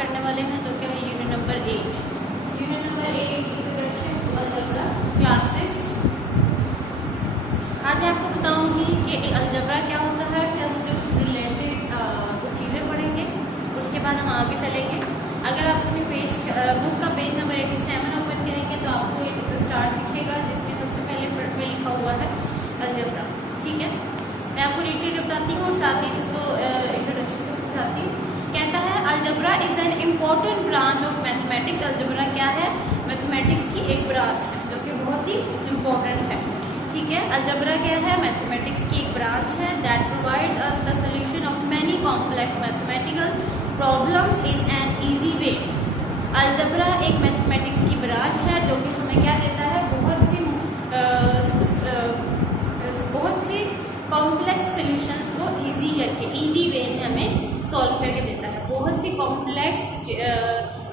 करने वाले हैं, जो कि है unit number 8। Unit number 8 algebra class 6। आज मैं आपको बताऊंगी कि अलजेब्रा क्या होता है, फिर हम उससे कुछ रिलेटेड कुछ चीज़ें पढ़ेंगे और उसके बाद हम आगे चलेंगे। अगर आप अपने बुक का पेज नंबर 87 ओपन करेंगे तो आपको एक स्टार्ट दिखेगा, जिसमें सबसे पहले फ्रंट में लिखा हुआ है अलजेब्रा। ठीक है, मैं आपको रीड करके बताती हूँ और साथ ही इसको इंट्रोडक्शन में समझाती हूँ। कहता है algebra is an important branch of mathematics. Algebra क्या है? मैथमेटिक्स की एक ब्रांच है जो कि बहुत ही इम्पोर्टेंट है। ठीक है, अलजेब्रा क्या है? मैथमेटिक्स की एक ब्रांच है that provides us the solution of many complex mathematical problems in an easy way. Algebra एक मैथमेटिक्स की ब्रांच है जो कि हमें क्या देता है? बहुत सी कॉम्प्लेक्स सॉल्यूशंस को इजी करके, इजी वे में हमें सॉल्व करके देता है। बहुत सी कॉम्प्लेक्स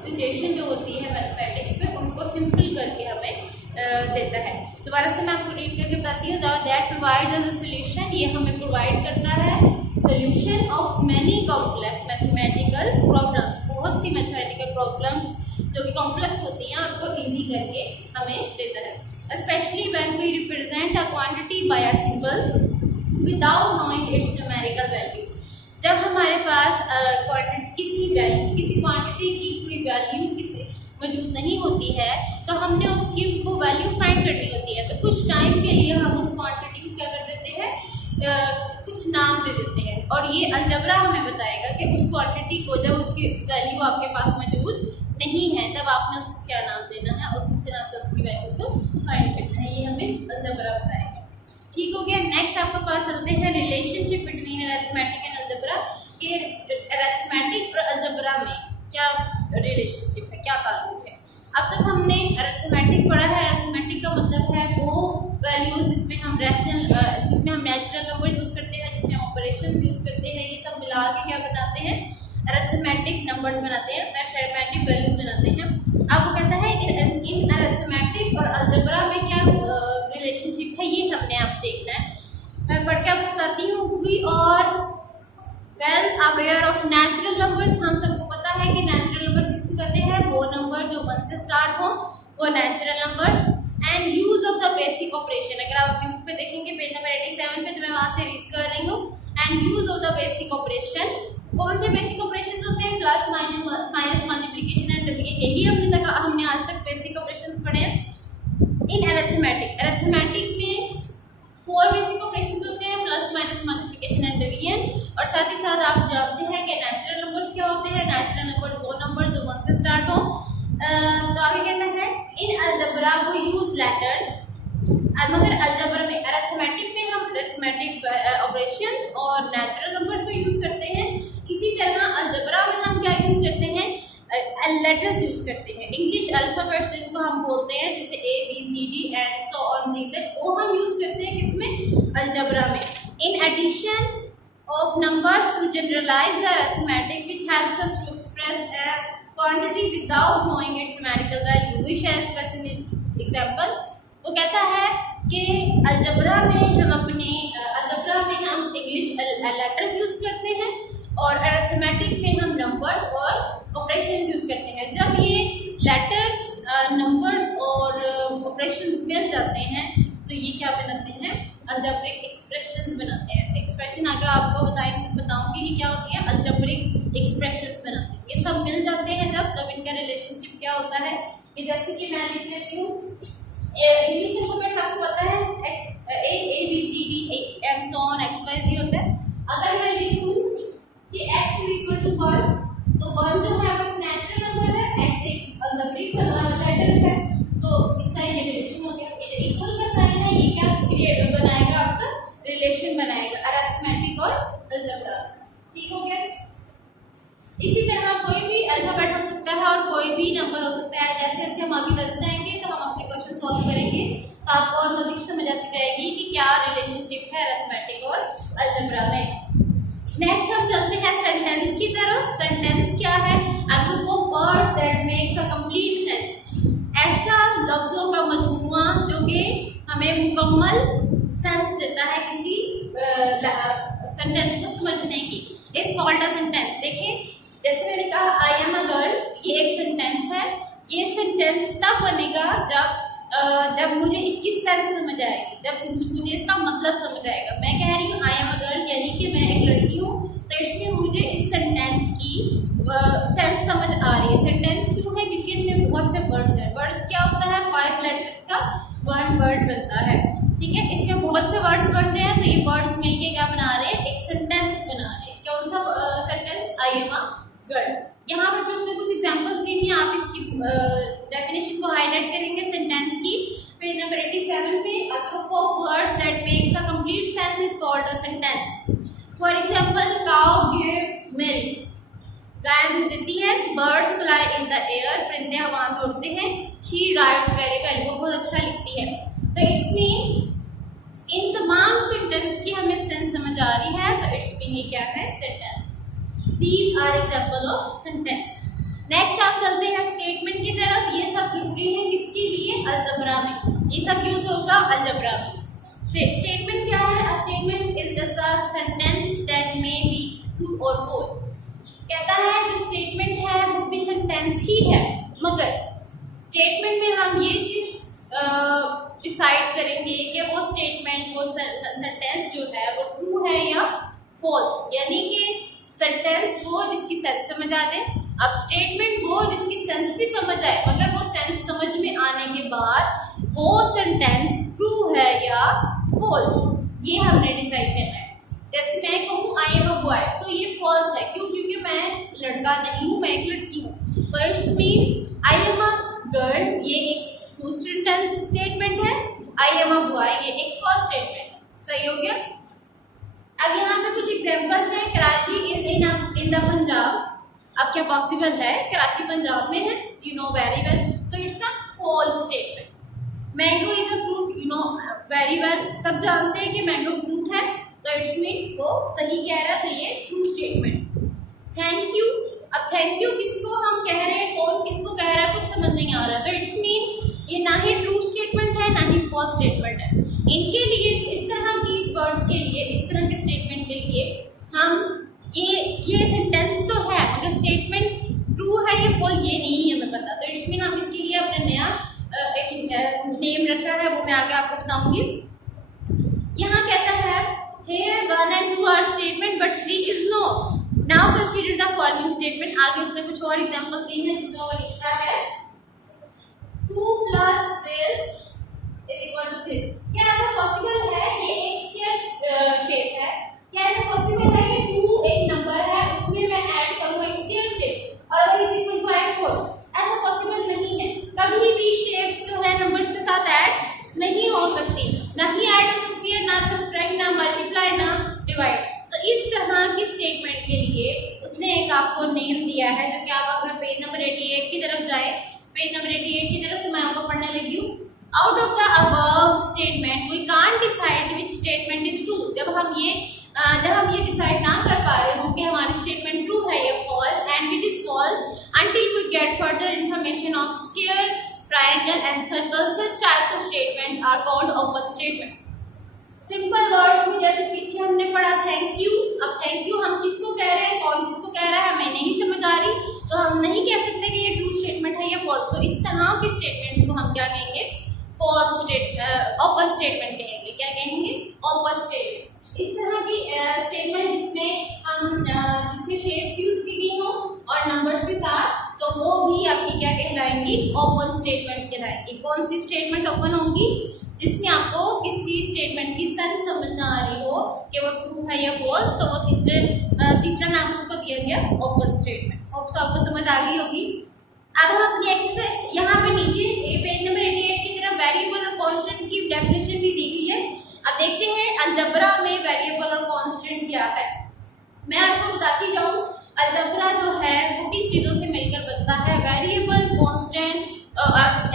सिचुएशन जो होती है मैथमेटिक्स में, उनको सिंपल करके हमें देता है। दोबारा से मैं आपको रीड करके बताती हूँ। That provides as a solution, ये हमें प्रोवाइड करता है solution of many complex mathematical problems. बहुत सी मैथमेटिकल प्रॉब्लम्स जो कि कॉम्प्लेक्स होती हैं उनको इजी करके हमें देता है। Specially when we represent a quantity by a symbol without knowing its numerical value. जब हमारे पास किसी क्वांटिटी की कोई वैल्यू मौजूद नहीं होती है तो हमने उसकी वो वैल्यू फाइंड करनी होती है। तो कुछ टाइम के लिए हम उस क्वांटिटी को क्या कर देते हैं? कुछ नाम दे देते हैं, और ये अलजेब्रा हमें बताएगा कि उस क्वांटिटी को जब उसकी वैल्यू आपके पास मौजूद नहीं है तब आपने उसको क्या नाम देना है और किस तरह से उसकी वैल्यू को फाइंड करना है, ये हमें अलजेब्रा बताएगा। ठीक हो गया। नेक्स्ट आपके पास चलते हैं relationship between arithmetic and algebra, कि अरिथमेटिक और अलजेब्रा में क्या रिलेशनशिप है, क्या ताल्लुक है। अब तक हमने अरिथमेटिक पढ़ा है। अरिथमेटिक का मतलब है वो वैल्यूज जिसमें हम नेचुरल नंबर यूज़ करते हैं, जिसमें हम ऑपरेशन यूज़ करते हैं, ये सब मिला के क्या बनाते हैं? अरिथमेटिक नंबर्स बनाते हैं, मैथमेटिक वैल्यूज बनाते हैं। अब वो कहता है इन अरिथमेटिक और अलजेब्रा में क्या रिलेशनशिप है, ये हमने आप देखना है। मैं पढ़ के आपको बताती हूँ। We are well aware of natural numbers. हम सबको पता है कि नेचुरल नंबर्स किसको कहते हैं? वो नंबर जो 1 से स्टार्ट हो, वो natural number. And use of the basic operation, अगर आप अपनी बुक पे देखेंगे पेज नंबर 87 पे, तो मैं वहाँ से रीड कर रही हूँ। And use of the basic operation, कौन से बेसिक ऑपरेशन होते हैं? Plus minus multiplication and division. यही हमने आज तक बेसिक ऑपरेशंस पढ़े हैं। इन अरिथमेटिक में 4 बेसिक ऑपरेशंस होते हैं, plus minus multiplication and division. और साथ ही साथ आप जानते हैं कि नेचुरल नंबर्स क्या होते हैं? नेचुरल नंबर्स वो नंबर जो 1 से स्टार्ट हो। तो आगे कहना है इन अलजेब्रा वो यूज लेटर्स। मगर अलजेब्रा में, अरिथमेटिक में हम अरिथमेटिक ऑपरेशंस और नेचुरल नंबर्स को यूज करते हैं। इसी तरह अलजेब्रा में हम क्या यूज करते हैं? लेटर्स यूज करते हैं। इंग्लिश अल्फाबेट्स जिनको हम बोलते हैं, जैसे ABCD and so on G तक, वो हम यूज करते हैं किसमें? अलजेब्रा में। In addition of numbers to generalize the arithmetic, which helps us to express a quantity without knowing its numerical value. We shall express in example. वो कहता है कि अलजेब्रा में हम इंग्लिश लेटर्स यूज करते हैं और अरिथमेटिक में हम नंबर्स और ऑपरेशन यूज करते हैं। जब ये लेटर्स, नंबर्स और ऑपरेशन मिल जाते हैं तो ये क्या बनाते हैं? अलजेब्रिक एक्सप्रेशंस बनाते हैं। एक्सप्रेशन आगे आपको बताऊंगी कि क्या होती है। अलजेब्रिक एक्सप्रेशंस बनाते हैं। ये सब मिल जाते हैं तब इनका रिलेशनशिप क्या होता है कि जैसे कि मैं लिख लेती हूँ इंग्लिश अल्फाबेट्स, आपको पता है ABCD and so on XYZ होता है। अगर मैं लिखूँ कि x = 1, तो 1 जो है वो नेचुरल नंबर है, x एक अलजेब्रिक लेटर है, तो इसका ये रिलेशन हो गया। इक्वल का साइन है, ये क्या क्रिएट बनाएगा? आपका रिलेशन बनाएगा अरिथमेटिक और अलजेब्रा। ठीक हो गया। इसी तरह कोई भी अल्फाबेट हो सकता है और कोई भी नंबर हो सकता है। जैसे जैसे हम आगे बढ़ते जाएंगे तो हम अपने क्वेश्चन सॉल्व करेंगे, तो आपको और मजीद समझ आती जाएगी कि क्या रिलेशनशिप है अरिथमेटिक और अलजेब्रा में। नेक्स्ट हम चलते हैं सेंटेंस की तरफ। सेंटेंस क्या है? अ group of words that makes a complete sense. ऐसा लफ्जों का मजमूआ जो कि हमें मुकम्मल सेंस देता है किसी सेंटेंस को समझने की। इस कॉल्ड अ सेंटेंस। देखिए जैसे मैंने कहा आई एम अ गर्ल, ये एक सेंटेंस है। ये सेंटेंस तब बनेगा जब मुझे इसकी सेंस समझ आएगी, जब मुझे इसका मतलब समझ आएगा। मैं कह रही हूँ आई एम अ गर्ल यानी कि मैं एक लड़की हूँ, तो इसमें मुझे इस सेंटेंस की सेंस समझ आ रही है। सेंटेंस क्यों है? क्योंकि इसमें बहुत से वर्ड्स हैं। वर्ड्स क्या होता है? 5 लेटर्स का 1 वर्ड बनता है, ठीक है। इसमें बहुत से वर्ड्स बन रहे हैं, तो ये वर्ड्स मिलके क्या बना रहे हैं? एक सेंटेंस बना रहे हैं। कौन सा sentence? I am a girl. यहाँ पर जो उसने कुछ एग्जांपल्स दी हैं, आप इसकी डेफिनेशन को हाईलाइट करेंगे सेंटेंस की। पेज नंबर 87 पे, a group of words that makes a complete sense is called a sentence. For example, cow give milk, गाय दूध देती है। Birds fly in the air, परिंदे हवा में उड़ते हैं। शी राइट्स वेरी वेल, वो बहुत अच्छा लिखती है। तो इट्स मीन इन तमाम सेंटेंस की हमें सेंस समझ आ रही है, तो इट्स मीन ये क्या है? Sentence. These are example of sentence. Next आप चलते हैं स्टेटमेंट की तरफ। ये सब जरूरी है किसके लिए? अलजबरा में। ये सब यूज होगा अलजबरा में। स्टेटमेंट क्या है? A statement is the sentence that may be true और फॉल्स। कहता है जो स्टेटमेंट है वो भी सेंटेंस ही है, मगर स्टेटमेंट में हम ये चीज डिसाइड करेंगे कि वो स्टेटमेंट, वो सेंटेंस जो है वो ट्रू है या फॉल्स। यानी कि सेंटेंस वो जिसकी सेंस समझ आ जाए, अब स्टेटमेंट वो जिसकी सेंस भी समझ आए, मगर वो सेंस समझ में आने के बाद वो सेंटेंस ट्रू है या फॉल्स, ये हमने डिसाइड करना है। जैसे मैं कहूँ आई एम अ बॉय, तो ये फॉल्स है। क्यों? क्योंकि मैं लड़का नहीं हूँ, मैं एक लड़की हूँ। तो it's mean I am a girl, ये एक ट्रू स्टेटमेंट है। आई एम अ बॉय, ये एक फॉल्स स्टेटमेंट है। सही हो गया। अब यहाँ पे कुछ एग्जांपल्स हैं। Karachi is in the Punjab. अब क्या पॉसिबल है? कराची पंजाब में है, you know very well, so it's a false statement. Mango is a fruit, you know very well, सब जानते हैं कि मैंगो फ्रूट है, तो इट्स मीन वो सही कह रहा है, तो ये ट्रू स्टेटमेंट। थैंक यू, अब थैंक यू किसको हम कह रहे हैं, कौन किसको कह रहा है, कुछ समझ नहीं आ रहा, तो इट्स मीन ये ना ही ट्रू स्टेटमेंट है ना ही फॉल्स स्टेटमेंट है। इनके लिए, इस तरह की वर्ड्स के लिए, इस तरह के स्टेटमेंट के लिए हम ये सेंटेंस तो है मगर स्टेटमेंट ट्रू है या फॉल्स ये नहीं हमें पता, तो इट्स मीन हम इसके लिए अपना नया एक नेम रखा है, वो मैं आगे आपको बताऊंगी। यहाँ कहता है here 1 and 2 are statement but 3 is no. Now consider the following statement. आगे उसने कुछ और एग्जांपल दी है जिसका वो लिखता है 2 plus this is equal to this. क्या ऐसा पॉसिबल है? ये एक स्क्वायर शेप है, क्या ऐसा पॉसिबल है कि 2 एक नंबर है उसमें मैं ऐड करूँ एक स्क्वायर शेप और वो इज इक्वल टू i4? ऐसा पॉसिबल नहीं है। कभी भी शेप्स जो है नंबर्स के साथ ऐड नहीं हो सकती, ना ही ऐड हो सकती है, ना सब्ट्रैक्ट, ना मल्टीप्लाई, ना डिवाइड। तो इस तरह की स्टेटमेंट के लिए उसने एक आपको नेम दिया है, जो कि आप अगर पेज नंबर 88 की तरफ जाए, पेज नंबर 88 की तरफ, तो मैं आपको पढ़ने लगी हूँ। Out of the above statement we can't decide which statement is true. जब हम ये डिसाइड ना कर पा रहे हो कि हमारी स्टेटमेंट ट्रू है या false, and which is false until we get further information of square, triangle and circle, such types of statements are called open statement. Simple words में जैसे पीछे हमने पढ़ा थैंक यू, अब थैंक यू हम किसको कह रहे हैं, कौन किसको कह रहा है, हमें नहीं समझ आ रही, तो हम नहीं कह सकते कि ये ट्रू स्टेटमेंट है या फॉल्स। तो इस तरह के स्टेटमेंट्स को हम क्या कहेंगे? फॉल्स ओपन स्टेटमेंट कहेंगे। क्या कहेंगे? Open statement. इस तरह की स्टेटमेंट जिसमें शेप्स यूज की गई हो और नंबर्स के साथ, तो वो भी आपकी क्या कहलाएंगी? Open statement कहलाएंगी। कौन सी स्टेटमेंट ओपन होंगी? जिसमें आपको किसी स्टेटमेंट की सेंस समझ ना आ रही हो कि वो ट्रू है या फॉल्स, तो वो तीसरा नाम उसको दिया गया ओपन स्टेटमेंट। होप सो आपको समझ आ गई होगी। अब हम अपनी एक्सरसाइज यहाँ पे नीचे पेज नंबर 88 की तरफ वेरिएबल और कांस्टेंट की डेफिनेशन भी दी गई है। अब देखते हैं अलजबरा में वेरिएबल और कांस्टेंट क्या है। मैं आपको बताती जाऊँ, अलजबरा जो है वो किन चीज़ों से मिलकर बनता है? Variable, constant,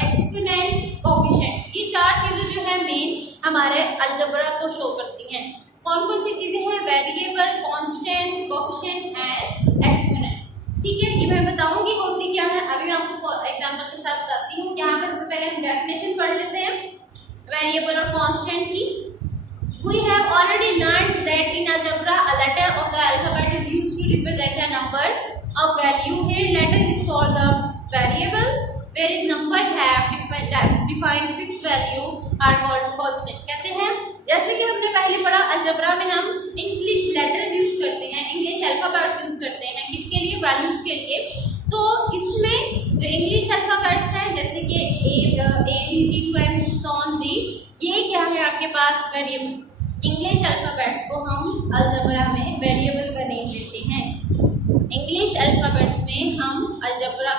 exponent, coefficients. ये 4 चीज़ें जो है मेन हमारे अलजबरा को शो करती हैं। कौन कौन सी चीज़ें हैं? Variable, constant, coefficient and exponent. ठीक है, ये मैं बताऊंगी होती क्या है, अभी मैं आपको एग्जांपल के साथ बताती हूँ। यहाँ पर सबसे पहले हम डेफिनेशन पढ़ लेते हैं वेरिएबल और कांस्टेंट की। We have already learned that in algebra a letter of the alphabet is used to represent a number. A value here letter is called the variable, whereas number have defined fixed value are called constant। कहते हैं जैसे कि हमने पहले पढ़ा algebra में हम English letters use करते हैं, इंग्लिश अल्फाबेट्स यूज करते हैं, किसके लिए? वैल्यूज के लिए। तो इसमें जो इंग्लिश अल्फाबेट्स हैं जैसे कि A B C D and so on जी, ये क्या है आपके पास? वेरिएबल। इंग्लिश अल्फाबेट्स को हम अलजेब्रा में वेरिएबल का नेम देते हैं। इंग्लिश अल्फाबेट्स में हम अलजेब्रा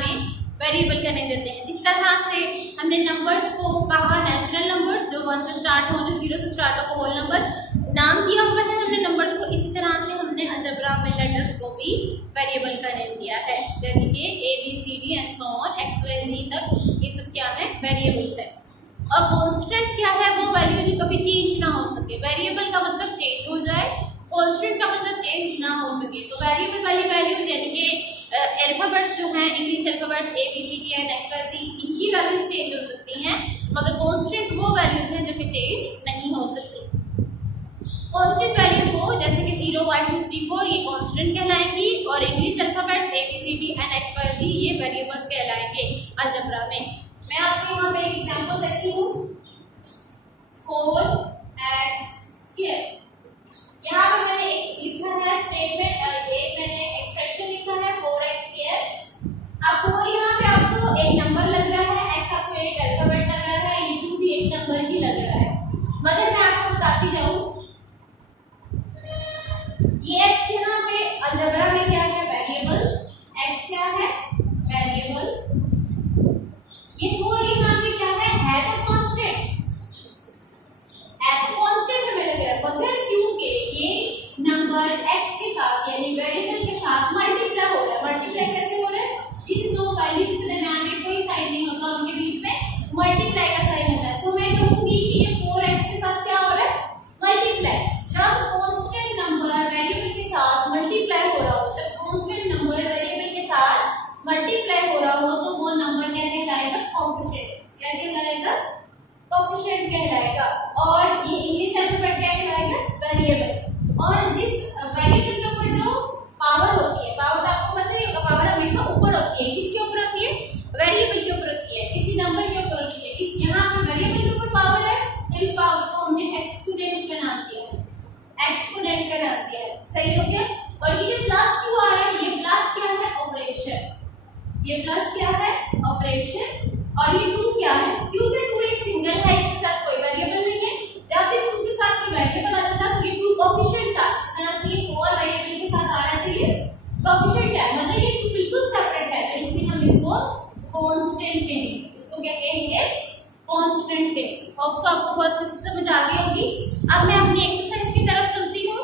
में वेरिएबल का नेम देते हैं। जिस तरह से हमने नंबर्स को कहा नेचुरल नंबर्स जो 1 से स्टार्ट हो, जो 0 से स्टार्ट हो, होल नंबर नाम दिया हुआ है हमने नंबर्स को, इसी तरह से हमने अलजेब्रा में लेटर्स को भी वेरिएबल का नेम दिया है। जैसे कि ABCD and so on XYZ तक ये सब क्या है? वेरिएबल्स है। और कांस्टेंट क्या है? वो वैल्यू जो कभी चेंज ना हो सके। वेरिएबल का मतलब चेंज हो जाए, कांस्टेंट का मतलब चेंज ना हो सके। तो वेरिएबल वाली वैल्यूज यानी कि अल्फाबेट्स जो हैं English alphabets ABCD and XYZ, इनकी वैल्यूज चेंज हो सकती हैं, मगर कांस्टेंट वो वैल्यूज हैं जो कि चेंज नहीं हो सकती। कांस्टेंट वैल्यूज वो जैसे कि 0 1 2 3 4 ये कांस्टेंट कहलाएंगी, और English alphabets ABCD and XYZ ये वेरिएबल्स कहलाएंगे अलजेब्रा में। मैं आपको यहाँ पे एक एग्जांपल देती हूँ। 4x²। यहाँ पे मैंने लिखा है स्टेटमेंट, ये मैंने एक्सप्रेशन लिखा है 4x²। अब 4 यहाँ पे आपको एक नंबर लग रहा है, x आपको एक अल्फाबेट लग रहा है, ये 2 भी एक नंबर ही लग रहा है, मगर मैं आपको बताती जाऊँ ये x यहाँ पे अलजेब्रा में क्या है? वेरिएबल। x क्या है? वेरिएबल। ये 4 यहाँ पे क्या है तो कांस्टेंट। तो कांस्टेंट हमें लग रहा है, मगर क्योंकि ये नंबर x के साथ यानी वेरिएबल के साथ मल्टीप्लाई हो रहा है। मल्टीप्लाई कैसे हो रहा है? जिन दो वैल्यूज के दरमियान में कोई साइन नहीं होता, उनके बीच में मल्टीप्लाई का साइन होता है। सो मैं कहूंगी कि ये 4x के साथ क्या हो रहा है? मल्टीप्लाई। जब कांस्टेंट नंबर वेरिएबल के साथ मल्टीप्लाई हो रहा हो, जब कांस्टेंट नंबर वेरिएबल के साथ मल्टीप्लाई हो रहा हो, तो वो नंबर क्या कहलाएगा? कोएफिशिएंट। क्या कहलाएगा? कोएफिशिएंट कहलाएगा। और ये इंग्लिश अल्फाबेट क्या कहलाएगा? वेरिएबल। और जिस वेरिएबल के ऊपर जो पावर होती है, पावर आपको पता ही होगा, पावर हमेशा ऊपर होती है। किसके ऊपर होती है? वेरिएबल के ऊपर होती है, किसी नंबर के ऊपर होती है। इस यहाँ पे वेरिएबल के ऊपर पावर है, तो इस पावर को हमने एक्सपोनेंट का नाम दिया है। एक्सपोनेंट का नाम दिया है। सही हो गया? और ये +2 आ रहा है, ये प्लस क्या है? ऑपरेशन। ये प्लस क्या है? ऑपरेशन। और ये 2 क्या है? क्योंकि 2 एक सिंगल है, इसके साथ कोई वेरिएबल नहीं है। जब इस 2 के साथ कोई वेरिएबल आ जाता तो ये 2 कोएफिशिएंट था। इस तरह से ये 4 वेरिएबल के साथ आ रहा है, तो ये कोएफिशिएंट है, मतलब ये 2 बिल्कुल सेपरेट है, तो इसलिए हम इसको कांस्टेंट कहेंगे। इसको क्या कहेंगे? कांस्टेंट कहेंगे। होप सो आपको बहुत अच्छे से समझ आ गई होगी। अब मैं अपनी एक्सरसाइज की तरफ चलती हूँ।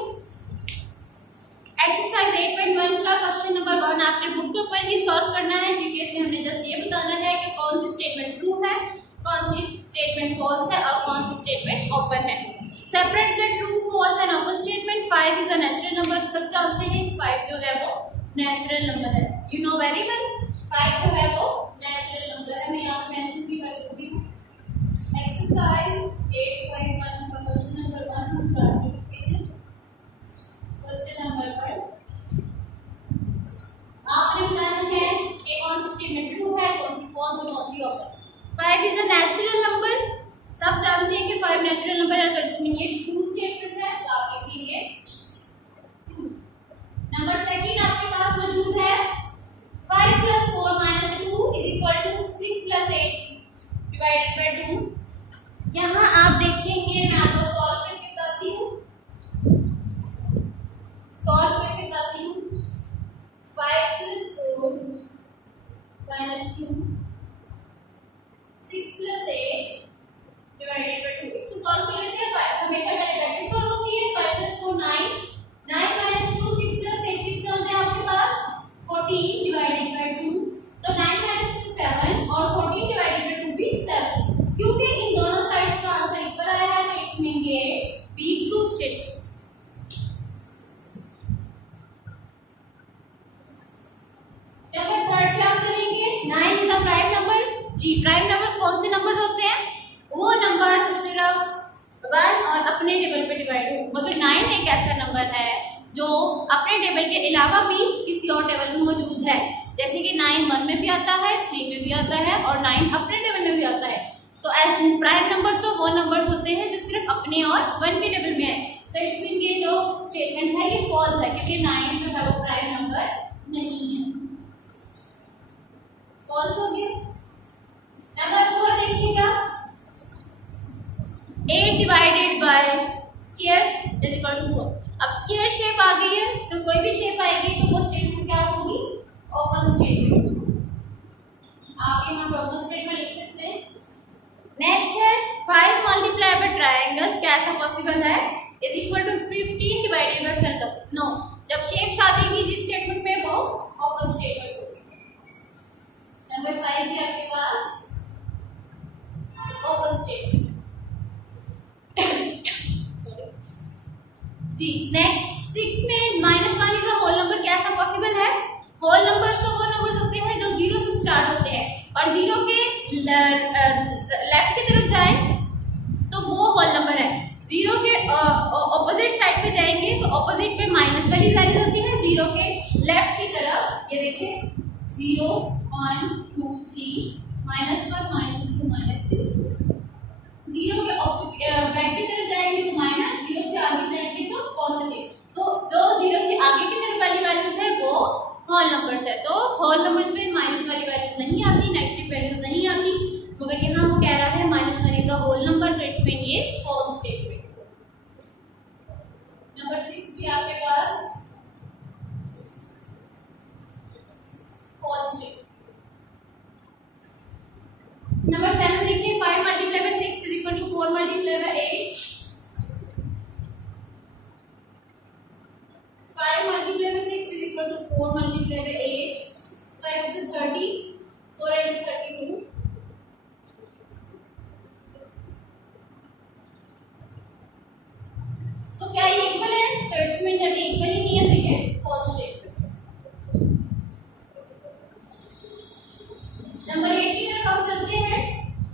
एक्सरसाइज 8.1 का क्वेश्चन नंबर 1 आपने बुक के ऊपर ही सॉल्व करना है, क्योंकि इसमें हमने जस्ट ये बताना है कि कौन सी स्टेटमेंट ट्रू है, कौन सी स्टेटमेंट फॉल्स है और कौन सी स्टेटमेंट ओपन है। Separate the true, false and open statement. 5 is a natural number, सब जानते हैं 5 जो है वो नेचुरल नंबर है। यू नो वेरी वेल, 5 जो है वो नेचुरल नंबर है। मैं यहाँ पे मेंशन भी कर देती हूँ। एक्सरसाइज 8.1 का क्वेश्चन नंबर 1 हम स्टार्ट करते हैं। क्वेश्चन नंबर 1 आपने बताना है कि कौन सी स्टेटमेंट ट्रू है, कौन सी फॉल्स और कौन सी open. 5 is a natural number, सब जानते हैं कि 5 नेचुरल नंबर है, तो इसमें ये ट्रू स्टेटमेंट है, तो आप लिखेंगे नंबर सेकंड आपके पास मौजूद है 5 + 4 - 2 = 6 + 8 / 2। यहाँ आप देखेंगे, मैं आपको सॉल्व करके बताती हूँ। सॉल्व करके बताती हूँ। 5 + 4 - 2 6 + 8 / 2। इसको सॉल्व कर लेते हैं। 5 हमेशा पहले ब्रैकेट सॉल्व होती है। 5 + 4 9 9 - 2 6 + 8 कितने होते हैं आपके पास? 14 / 2। तो 9 - 2 7 और 14 / 2 भी 7। क्योंकि इन दोनों साइड्स का आंसर इक्वल आया है, तो इसमें ये be true statement. Number third क्या करेंगे? 9 इज अ प्राइम नंबर। जी, प्राइम नंबर्स कौन से नंबर्स होते हैं? वो नंबर जो सिर्फ 1 और अपने टेबल पे डिवाइड हो। मगर 9 एक ऐसा नंबर है जो अपने टेबल के अलावा भी किसी और टेबल में मौजूद है, जैसे कि 9 1 में भी आता है, 3 में भी आता है और 9 अपने टेबल में भी आता है। तो प्राइम नंबर तो वो नंबर्स होते हैं जो सिर्फ अपने और 1 के टेबल में है। तो इट्स मीन ये जो स्टेटमेंट है ये फॉल्स है, क्योंकि 9 जो है वो प्राइम नंबर नहीं है, फॉल्स हो गया। नंबर 4 देखिएगा, 8 divided by square is equal to 4। अब स्क्वायर शेप आ गई है, तो कोई भी शेप आएगी तो वो स्टेटमेंट क्या होगी, ओपन स्टेटमेंट। आप यहाँ पे ओपन स्टेटमेंट लिख सकते हैं। नेक्स्ट है 5 मल्टीप्लाई बाय ट्रायंगल, क्या ऐसा पॉसिबल है, is equal to 15 divided by circle. No, जब शेप्स आ जाएंगी जिस स्टेटमेंट में वो ओपन स्टेटमेंट होगी। नंबर 5 जी आपके पास ओपन स्टेटमेंट। जी नेक्स्ट 6 में -1 इज अ होल नंबर, क्या ऐसा पॉसिबल है। होल नंबर्स तो वो नंबर्स होते हैं जो 0 से स्टार्ट होते हैं और 0 के लेफ्ट की तरफ जाए तो वो होल नंबर है। 0 के ऑपोजिट साइड पे जाएंगे तो ऑपोजिट पे माइनस वाली वैल्यू होती है। 0 के लेफ्ट की तरफ ये देखिए 0 1 2 3 -1 -2 -3। 0 के बैक की तरफ जाएंगे तो माइनस, 0 से आगे जाएंगे तो पॉजिटिव। तो जो 0 से आगे की तरफ वाली वैल्यूज है वो होल नंबर्स है। तो होल नंबर्स में माइनस वाली वैल्यूज नहीं आती, नेगेटिव वैल्यूज नहीं आती, मगर यहाँ वो कह रहा है -1 इज अ होल नंबर, तो इट्स मीन ये फॉल्स स्टेटमेंट। नंबर 6 भी आपके पास फॉल्स स्टेटमेंट। नंबर 7 देखिए, 5 multiply by 6 is equal to 4 multiply by 8। 5 multiply by 6 is equal to 4 multiply by 8। 5 to 30, 4 into 32। तो क्या ये इक्वल है, तो इट्स मीन जब इक्वल ही नहीं है तो ये फॉल्स स्टेटमेंट। नंबर 8 की तरफ हम चलते हैं।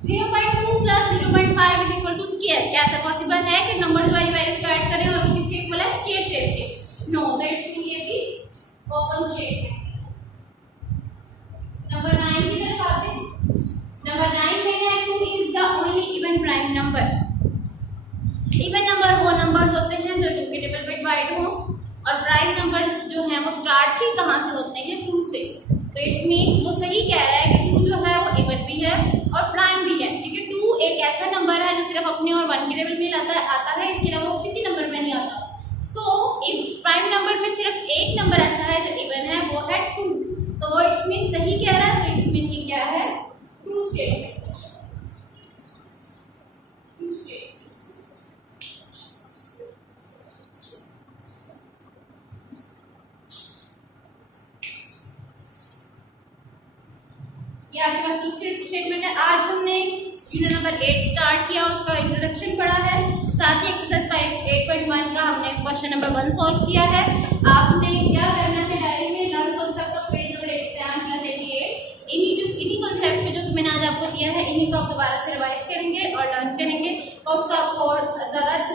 0.2 plus 0.5 is equal to square, क्या ऐसा पॉसिबल है कि नंबर्स वाली वैल्यूज को ऐड करें और किसके इक्वल है, स्क्वायर शेप के। नो, दैट्स मीन ये भी ओपन स्टेटमेंट। नंबर 9 की तरफ आते हैं। नंबर 9 में है 2 is the only even prime number. Even number वो नंबर्स होते हैं जो 2 के टेबल पे डिवाइड हो, और प्राइम नंबर्स जो हैं वो स्टार्ट ही कहाँ से होते हैं, 2 से। तो इट्स मीन वो सही कह रहा है कि 2 जो है वो इवन भी है और प्राइम भी है, क्योंकि 2 एक ऐसा नंबर है जो सिर्फ अपने और 1 के टेबल में आता है, इसके अलावा वो किसी नंबर में नहीं आता। सो प्राइम नंबर में सिर्फ एक नंबर ऐसा है जो इवन है, वो है 2। तो वो इट्स मीन सही कह रहा है, तो इट्स मीन कि क्या है, ट्रू स्टेटमेंट। ये आपके पास ट्रू स्टेटमेंट है। आज हमने यूनिट नंबर 8 स्टार्ट किया, उसका इंट्रोडक्शन पढ़ा है, साथ ही एक्सरसाइज 8.1 का हमने क्वेश्चन नंबर 1 सॉल्व किया है। आपने क्या करना है, डायरी में learn concept of page number 87 plus 88, इन्हीं कॉन्सेप्ट को जो मैंने आज आपको दिया है इन्हीं को आप दोबारा से रिवाइज करेंगे और लर्न करेंगे, और आपको और ज़्यादा अच्छे